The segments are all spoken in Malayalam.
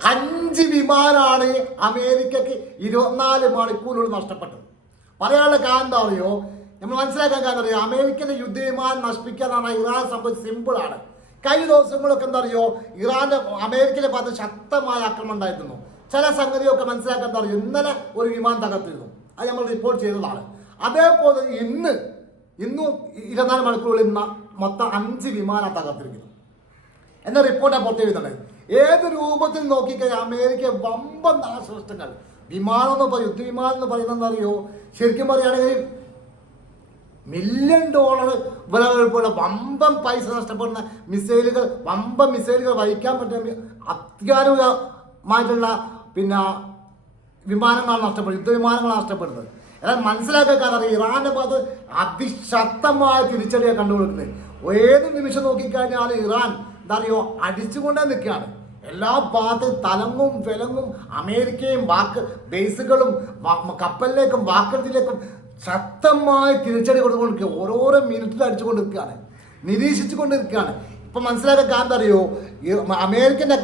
5 വിമാനമാണ് അമേരിക്കക്ക് 24 മണിക്കൂറിനുള്ളിൽ നഷ്ടപ്പെട്ടത്. പറയാനുള്ള കാരണം എന്താ അറിയോ, നമ്മൾ മനസ്സിലാക്കാൻ കാരണം അറിയോ, അമേരിക്കന്റെ യുദ്ധവിമാനം നശിപ്പിക്കാന്നാണ് ഇറാൻ സംബന്ധിച്ച് സിമ്പിളാണ്. കഴിഞ്ഞ ദിവസങ്ങളൊക്കെ എന്താ അറിയോ, ഇറാന്റെ അമേരിക്കയിലെ ഭാഗത്ത് ശക്തമായ ആക്രമണം ഉണ്ടായിരുന്നു. ചില സംഗതിയൊക്കെ മനസ്സിലാക്കാൻ എന്താ അറിയോ, ഇന്നലെ ഒരു വിമാനം തകർത്തിരുന്നു, അത് നമ്മൾ റിപ്പോർട്ട് ചെയ്തതാണ്. അതേപോലെ ഇന്നും 24 മണിക്കൂറിൽ മൊത്തം 5 വിമാനം തകർത്തിരിക്കുന്നു എന്ന റിപ്പോർട്ടാണ് പുറത്തു വരുന്നുണ്ട്. ഏത് രൂപത്തിൽ നോക്കിക്കഴിഞ്ഞാൽ അമേരിക്ക വമ്പൻ നാശനഷ്ടങ്ങൾ. വിമാനം എന്ന് പറയും, യുദ്ധവിമാനം എന്ന് പറയുന്നത് അറിയോ, ശരിക്കും പറയുകയാണെങ്കിൽ $1 മില്യൺ വിലകളുള്ള വമ്പൻ പൈസ നഷ്ടപ്പെടുന്ന മിസൈലുകൾ, വമ്പൻ മിസൈലുകൾ വഹിക്കാൻ പറ്റുന്ന അത്യാധുനികമായിട്ടുള്ള വിമാനങ്ങളാണ് നഷ്ടപ്പെടുന്നത്, യുദ്ധവിമാനങ്ങളാണ് നഷ്ടപ്പെടുന്നത്. എന്നാൽ മനസ്സിലാക്കാൻ കാരണം ഇറാന്റെ ഭാഗത്ത് അതിശക്തമായ തിരിച്ചടിയാണ് കണ്ടുകൊടുക്കുന്നത്. ഏത് നിമിഷം നോക്കിക്കഴിഞ്ഞാൽ ഇറാൻ എന്താ അറിയോ അടിച്ചുകൊണ്ടേ നിൽക്കുകയാണ്. എല്ലാ ഭാഗത്തും തലങ്ങും വിലങ്ങും അമേരിക്കയും ബേസുകളും കപ്പലിലേക്കും വാക്കത്തിലേക്കും ശക്തമായി തിരിച്ചടി കൊടുത്തുകൊണ്ടിരിക്കുക. ഓരോരോ മിനിറ്റിൽ അടിച്ചുകൊണ്ട് നിൽക്കുകയാണ്, നിരീക്ഷിച്ചുകൊണ്ട് നിൽക്കുകയാണ്. ഇപ്പം മനസ്സിലാക്കാൻ കാരണം അറിയോ, അമേരിക്കൻ്റെ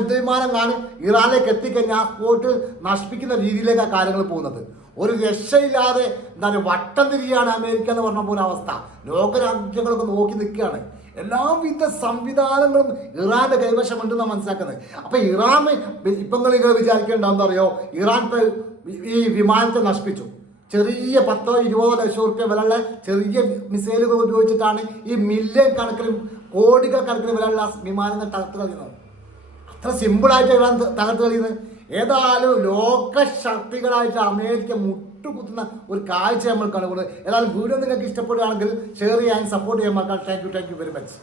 യുദ്ധവിമാനങ്ങളാണ് ഇറാനിലേക്ക് എത്തിക്കഴിഞ്ഞാൽ സ്പോട്ട് നശിപ്പിക്കുന്ന രീതിയിലേക്കാണ് കാര്യങ്ങൾ പോകുന്നത്. ഒരു രക്ഷയില്ലാതെ വട്ടം തിരിയാണ് അമേരിക്ക എന്ന് പറഞ്ഞ പോലെ അവസ്ഥ. ലോകരാജ്യങ്ങളൊക്കെ നോക്കി നിൽക്കുകയാണ്. എല്ലാവിധ സംവിധാനങ്ങളും ഇറാന്റെ കൈവശമുണ്ടെന്നാണ് മനസ്സിലാക്കുന്നത്. അപ്പൊ ഇറാൻ ഇപ്പം നിങ്ങൾ വിചാരിക്കേണ്ട എന്താ അറിയോ, ഇറാൻ ഈ വിമാനത്തെ നശിപ്പിച്ചു. ചെറിയ 10-20 ലക്ഷം റുപ്യ വിലയുള്ള ചെറിയ മിസൈലുകൾ ഉപയോഗിച്ചിട്ടാണ് ഈ മില്യൺ കണക്കിലും കോടികൾ കണക്കിന് വിലയുള്ള വിമാനങ്ങൾ തകർത്ത് കളിയുന്നത്. അത്ര സിമ്പിളായിട്ട് ഇറാൻ തകർത്ത് കളിയുന്നത്. ഏതായാലും ലോകശക്തികളായിട്ട് അമേരിക്ക മുട്ടുകുത്തുന്ന ഒരു കാഴ്ച നമ്മൾ കണ്ടുകൊണ്ട്. ഏതായാലും വീഡിയോ നിങ്ങൾക്ക് ഇഷ്ടപ്പെടുകയാണെങ്കിൽ ഷെയർ ചെയ്യാൻ, സപ്പോർട്ട് ചെയ്യാൻ മറക്കാൻ. Thank you very much.